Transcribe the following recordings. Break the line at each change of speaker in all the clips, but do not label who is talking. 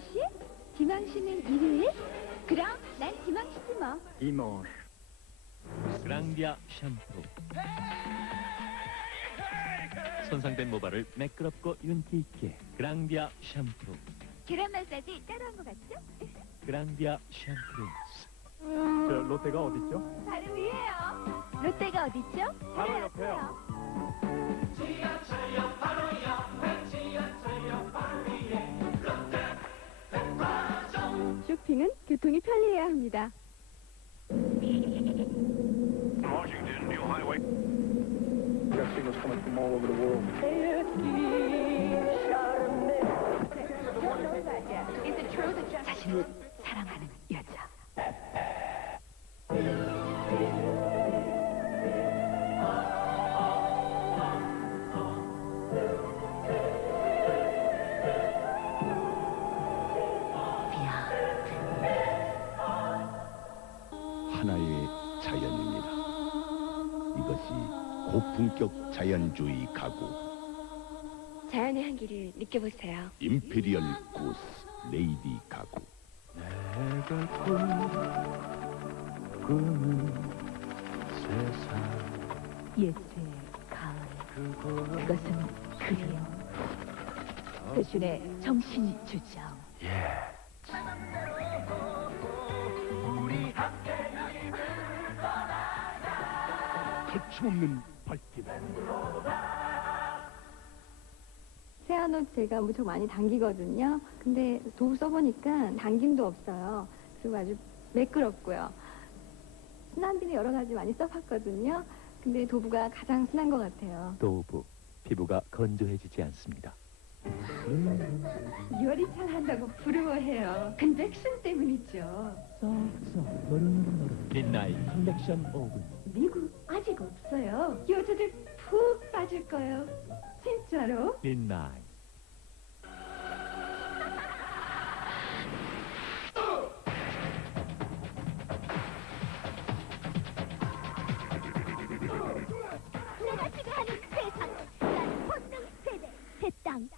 씨? 지망 씨는 1위? 그럼 난 지망 씨지 뭐.
이모
그랑디아 샴푸 손상된 모발을 매끄럽고 윤기 있게 그랑디아 샴푸
계란 마사지 따로 한거 같죠?
그랑디아 샴푸
저 롯데가 어딨죠?
바로 위에요. 롯데가 어딨죠?
바로 옆에요.
쇼핑은 교통이 편리해야 합니다.
Washington, new highway.
got signals coming from all over the world.
자신을 사랑하는 여자.
것이 고품격 자연주의 가구
자연의 향기를 느껴보세요.
임페리얼 구스 레이디 가구
내가 꿈꾸는 세상
예스의 가을. 그것은 그리움. 대신에 정신 주장.
거침없는 발길
세안옷 제가 무척 많이 당기거든요. 근데 도구 써보니까 당김도 없어요. 그리고 아주 매끄럽고요. 순한 비는 여러 가지 많이 써봤거든요. 근데 도구가 가장 순한 것 같아요.
도부 피부가 건조해지지 않습니다.
열이 잘 한다고 부러워해요. 컨벡션 때문이죠.
쏙쏙 노릇노릇 midnight 컨벡션 오븐
미국 아직 없어요. 여자들 푹 빠질 거예요. 진짜로.
midnight
내가 지배하는 세상. 난 본능 세대. 대땅.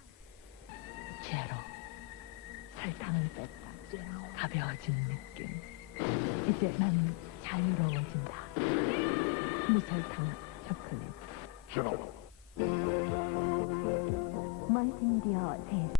제로 설탕을 뺐다 가벼워진 느낌 이제 난 자유로워진다 무설탕 초콜릿 멀티미디어 대